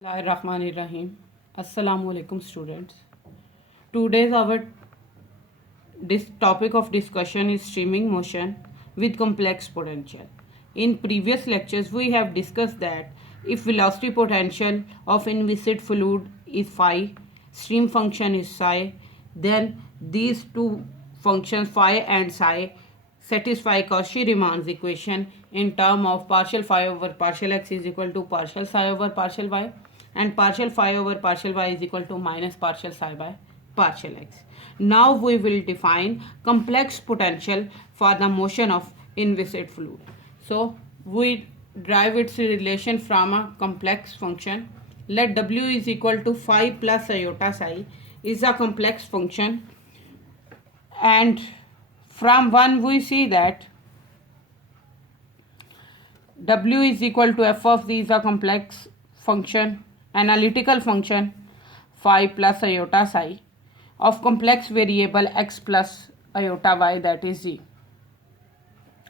Bismillahirrahmanirrahim. Assalamu alaikum students. Today's our topic of discussion is streaming motion with complex potential. In previous lectures we have discussed that if velocity potential of inviscid fluid is phi, stream function is psi, then these two functions phi and psi satisfy Cauchy-Riemann equation in term of partial phi over partial x is equal to partial psi over partial y, and partial phi over partial y is equal to minus partial psi by partial x. Now we will define complex potential for the motion of inviscid fluid. So we derive its relation from a complex function. Let w is equal to phi plus iota psi is a complex function, and from 1 we see that w is equal to f of z is a complex function, analytical function phi plus iota psi of complex variable x plus iota y, that is z.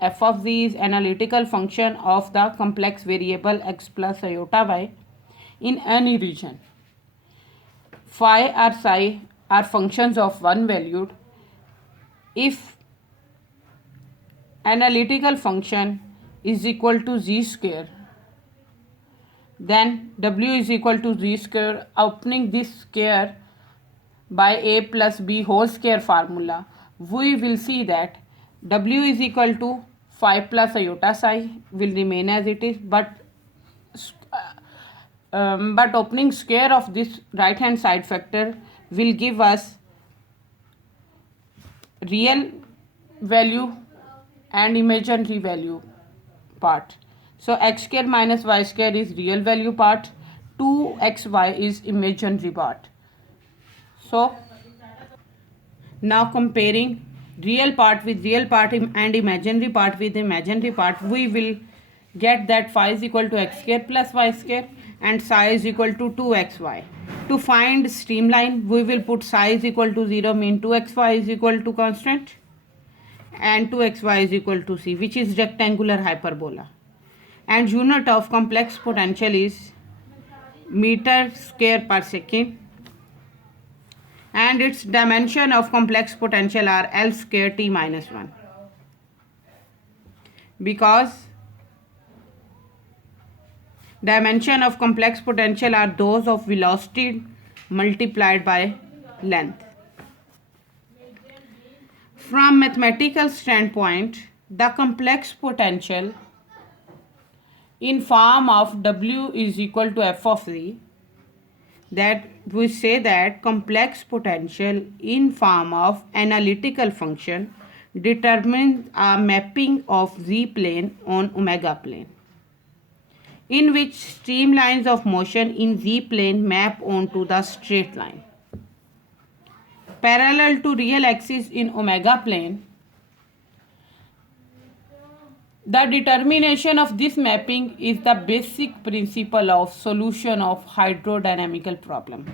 F of z is analytical function of the complex variable x plus iota y in any region. Phi or psi are functions of one valued. If analytical function is equal to z square, then w is equal to z square. Opening this square by a plus b whole square formula, we will see that w is equal to phi plus iota psi will remain as it is, but opening square of this right hand side factor will give us real value and imaginary value part. So x square minus y square is real value part, 2xy is imaginary part. So now comparing real part with real part and imaginary part with imaginary part, we will get that phi is equal to x square plus y square and psi is equal to 2xy. To find streamline, we will put psi is equal to 0, mean 2xy is equal to constant, and 2xy is equal to c, which is rectangular hyperbola. And unit of complex potential is meter square per second, and its dimension of complex potential are L square t minus 1, because dimension of complex potential are those of velocity multiplied by length. From mathematical standpoint, the complex potential in form of w is equal to f of z, that we say that complex potential in form of analytical function determines a mapping of z plane on omega plane, in which streamlines of motion in z plane map onto the straight line parallel to real axis in omega plane. The determination of this mapping is the basic principle of solution of hydrodynamical problem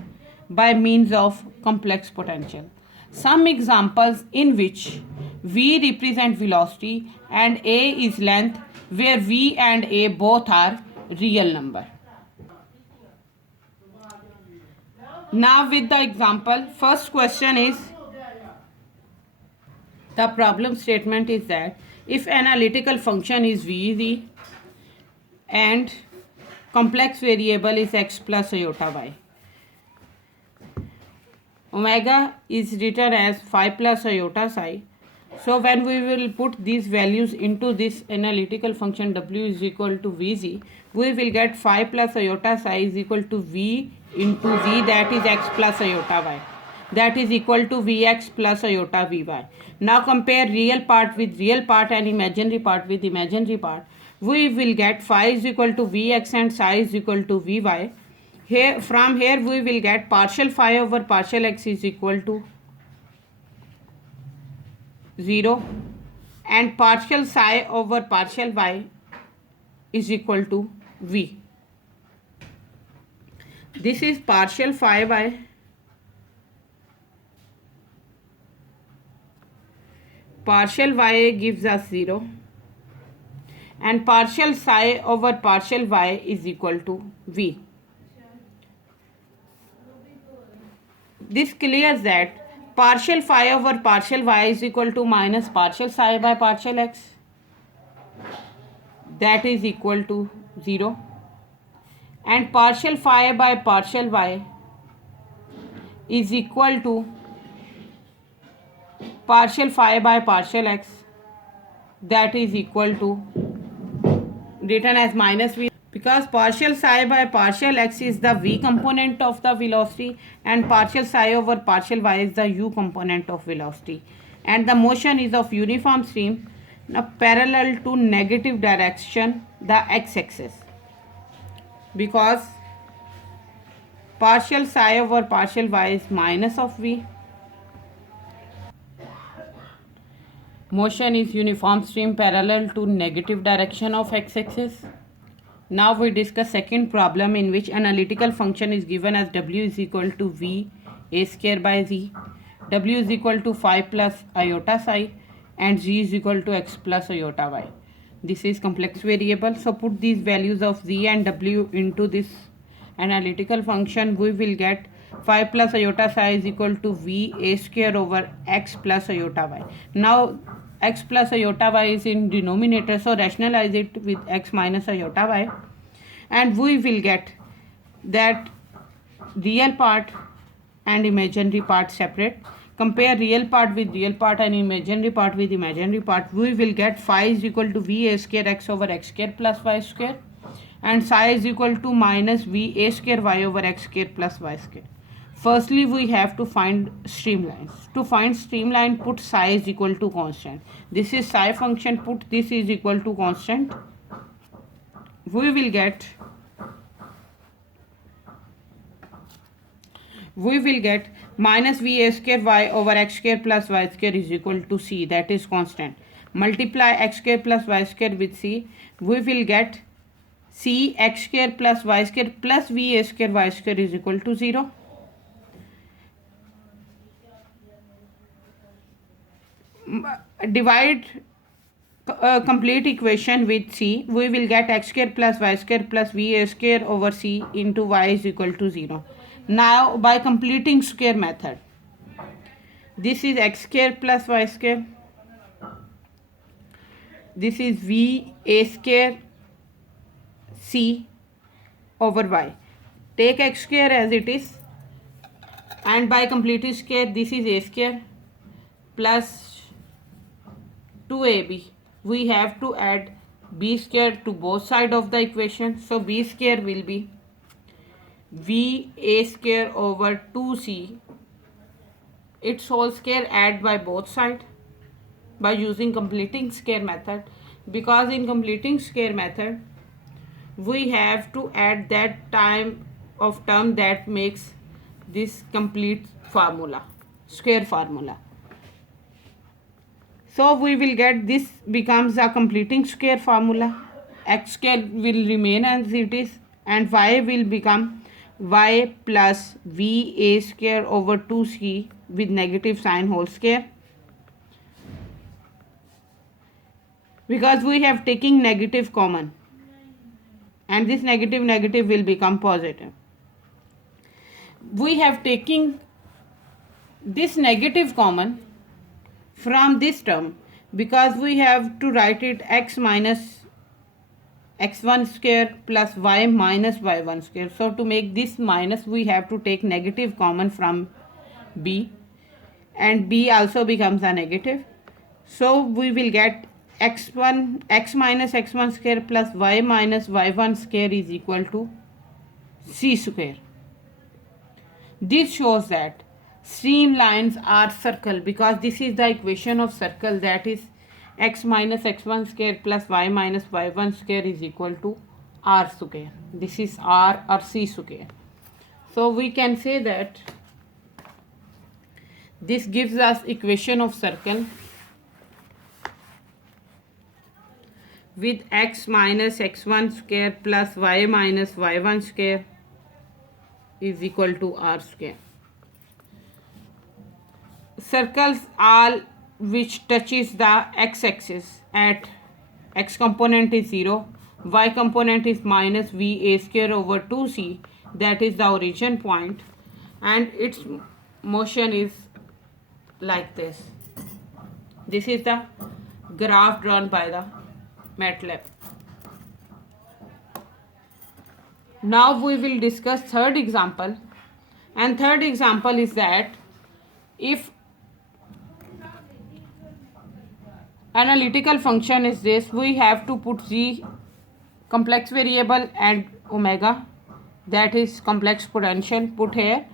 by means of complex potential. Some examples in which v represent velocity and a is length, where v and a both are real number. Now with the example, first question is, the problem statement is that if analytical function is vz and complex variable is x plus iota y, omega is written as phi plus iota psi. So when we will put these values into this analytical function w is equal to vz, we will get phi plus iota psi is equal to v into v, that is x plus iota y, that is equal to vx plus iota vy. Now compare real part with real part and imaginary part with imaginary part. We will get phi is equal to vx and psi is equal to vy. Here, from here we will get partial phi over partial x is equal to 0 and partial psi over partial y is equal to v. This is partial phi by partial y gives us 0 and partial psi over partial y is equal to v. This clears that partial phi over partial y is equal to minus partial psi by partial x, that is equal to 0, and partial phi by partial y is equal to partial phi by partial x, that is equal to, written as minus v, because partial psi by partial x is the v component of the velocity and partial psi over partial y is the u component of velocity, and the motion is of uniform stream parallel to negative direction, the x-axis, because partial psi over partial y is minus of v. Motion is uniform stream parallel to negative direction of x-axis. Now we discuss second problem in which analytical function is given as w is equal to v a square by z, w is equal to phi plus iota psi, and z is equal to x plus iota y. This is complex variable, so put these values of z and w into this analytical function. We will get phi plus iota psi is equal to v a square over x plus iota y. Now x plus iota y is in denominator, so rationalize it with x minus iota y, and we will get that real part and imaginary part separate. Compare real part with real part and imaginary part with imaginary part. We will get phi is equal to v a square x over x square plus y square, and psi is equal to minus v a square y over x square plus y square. Firstly, we have to find streamlines. To find streamline, put psi is equal to constant. This is psi function, put this is equal to constant. We will get minus v a square y over x square plus y square is equal to c, that is constant. Multiply x square plus y square with c, we will get c x square plus y square plus v a square y square is equal to 0. Divide complete equation with c, we will get x square plus y square plus v a square over c into y is equal to 0. Now by completing square method, this is x square plus y square, this is v a square c over y. Take x square as it is, and by completing square, this is a square plus 2ab. We have to add b square to both sides of the equation, so b square will be v a square over 2c, its whole square, add by both sides by using completing square method, because in completing square method we have to add that time of term that makes this complete formula, square formula. So we will get this becomes a completing square formula. X square will remain as it is, and y will become y plus v a square over 2c with negative sign whole square, because we have taken negative common, and this negative will become positive. We have taken this negative common from this term, because we have to write it x minus x1 square plus y minus y1 square. So to make this minus, we have to take negative common from b, and b also becomes a negative. So we will get x minus x1 square plus y minus y1 square is equal to c square. This shows that streamlines are circle, because this is the equation of circle, that is x minus x1 square plus y minus y1 square is equal to r square. This is r or c square. So we can say that this gives us equation of circle with x minus x1 square plus y minus y1 square is equal to r square. Circles all which touches the x-axis at x component is 0, y component is minus v a square over 2c, that is the origin point, and its motion is like this. This is the graph drawn by the MATLAB. Now we will discuss third example, and third example is that if analytical function is this, we have to put z complex variable and omega, that is complex potential, put here.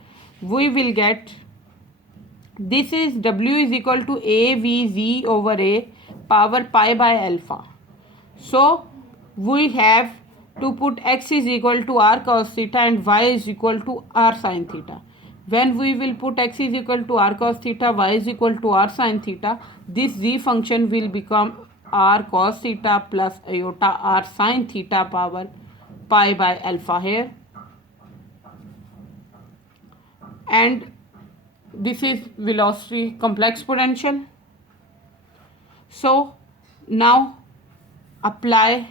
We will get this is w is equal to avz over a power pi by alpha. So we have to put x is equal to r cos theta and y is equal to r sin theta. When we will put x is equal to r cos theta, y is equal to r sin theta, this z function will become r cos theta plus iota r sin theta power pi by alpha here. And this is velocity complex potential. So now apply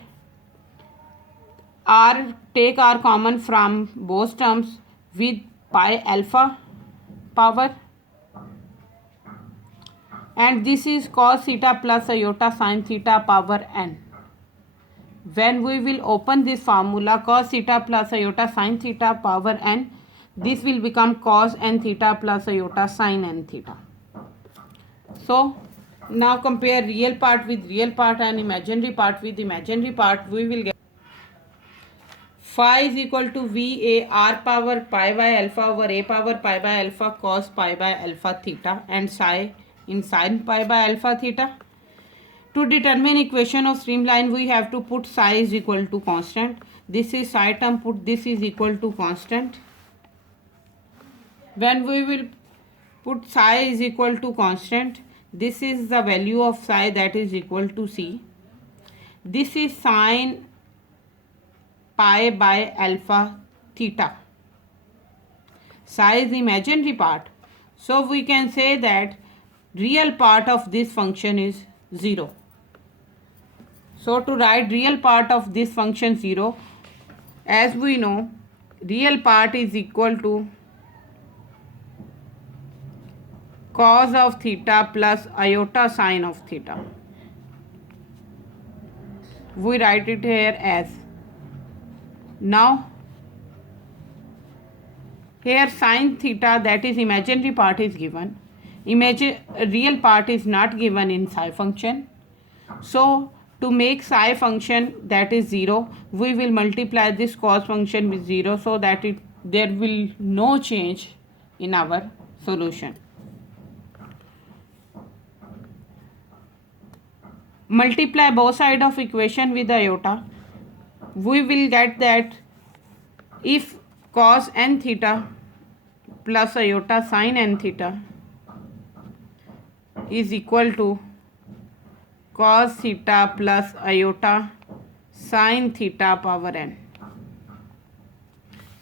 r, take r common from both terms with pi alpha power, and this is cos theta plus iota sin theta power n. When we will open this formula cos theta plus iota sin theta power n, this will become cos n theta plus iota sin n theta. So now compare real part with real part and imaginary part with imaginary part. We will get phi is equal to va r power pi by alpha over a power pi by alpha cos pi by alpha theta and psi in sin pi by alpha theta. To determine equation of streamline, we have to put psi is equal to constant. This is psi term, put this is equal to constant. When we will put psi is equal to constant, this is the value of psi, that is equal to c. This is sin pi by alpha theta. Psi is imaginary part, so we can say that real part of this function is 0. So to write real part of this function 0, as we know, real part is equal to cos of theta plus iota sin of theta. We write it here as, now here sin theta, that is imaginary part, is given. Real part is not given in psi function. So to make psi function that is 0, we will multiply this cos function with 0 so that there will no change in our solution. Multiply both sides of equation with iota. We will get that if cos n theta plus iota sin n theta is equal to cos theta plus iota sin theta power n.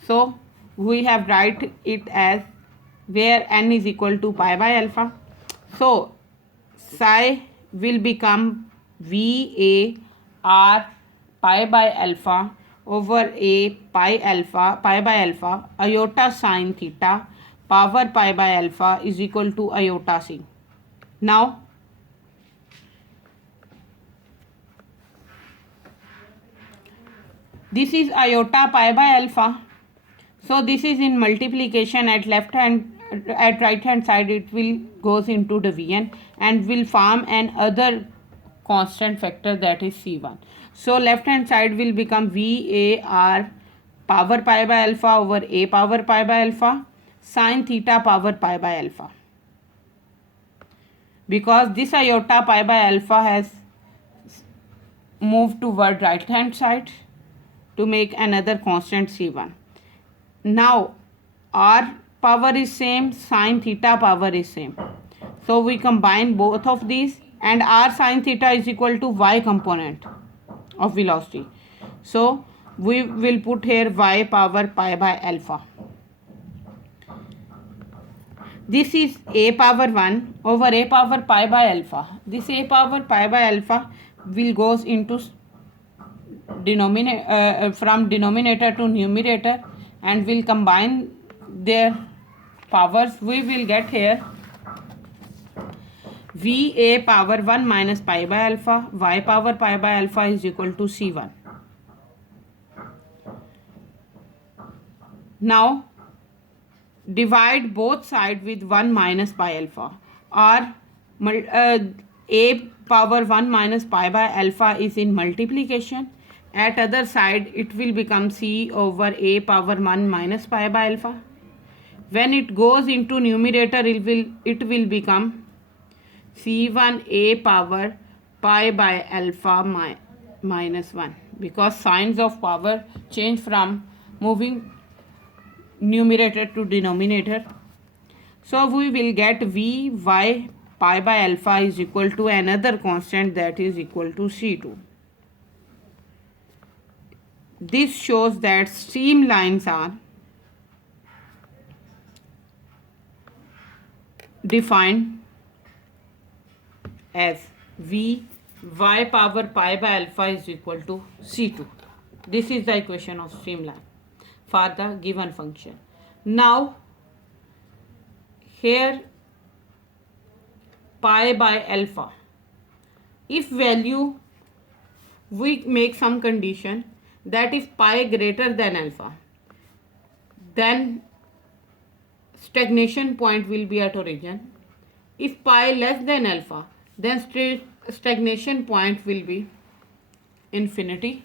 So we have write it as where n is equal to pi by alpha. So psi will become va r pi by alpha over a pi by alpha iota sin theta power pi by alpha is equal to iota c. Now this is iota pi by alpha, so this is in multiplication at right hand side, it will goes into division and will form an other constant factor, that is c1. So left hand side will become var power pi by alpha over a power pi by alpha sin theta power pi by alpha, because this iota pi by alpha has moved toward right hand side to make another constant c1. Now r power is same, sin theta power is same, so we combine both of these, and r sin theta is equal to y component of velocity. So we will put here y power pi by alpha. This is a power 1 over a power pi by alpha. This a power pi by alpha will goes into from denominator to numerator and will combine their powers, we will get here Va power 1 minus pi by alpha, y power pi by alpha is equal to C1. Now divide both sides with 1 minus pi alpha, or a power 1 minus pi by alpha is in multiplication. At other side it will become c over a power 1 minus pi by alpha. When it goes into numerator, it will become c1 a power pi by alpha minus 1, because signs of power change from moving numerator to denominator. So we will get Vy pi by alpha is equal to another constant, that is equal to C2. This shows that streamlines are defined as Vy power pi by alpha is equal to C2. This is the equation of streamline for the given function. Now here pi by alpha, if value, we make some condition that if pi greater than alpha, then stagnation point will be at origin. If pi less than alpha, then stagnation point will be infinity.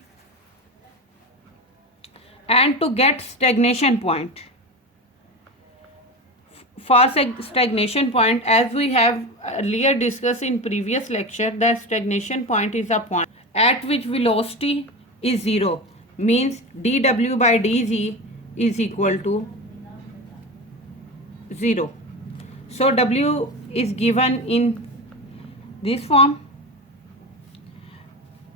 And to get stagnation point, for stagnation point, as we have earlier discussed in previous lecture, that stagnation point is a point at which velocity is 0, means dw by dz is equal to 0. So w is given in this form.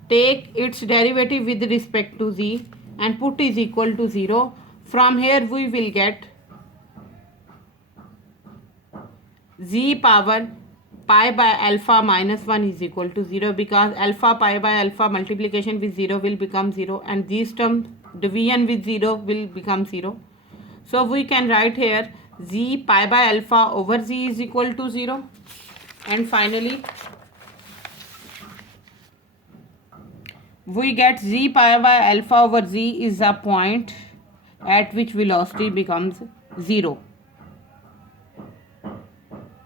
Take its derivative with respect to z and put is equal to 0. From here we will get z power pi by alpha minus 1 is equal to 0, because alpha pi by alpha multiplication with 0 will become 0, and these terms division with 0 will become 0. So we can write here z pi by alpha over z is equal to 0. And finally we get z pi by alpha over z is a point at which velocity becomes 0.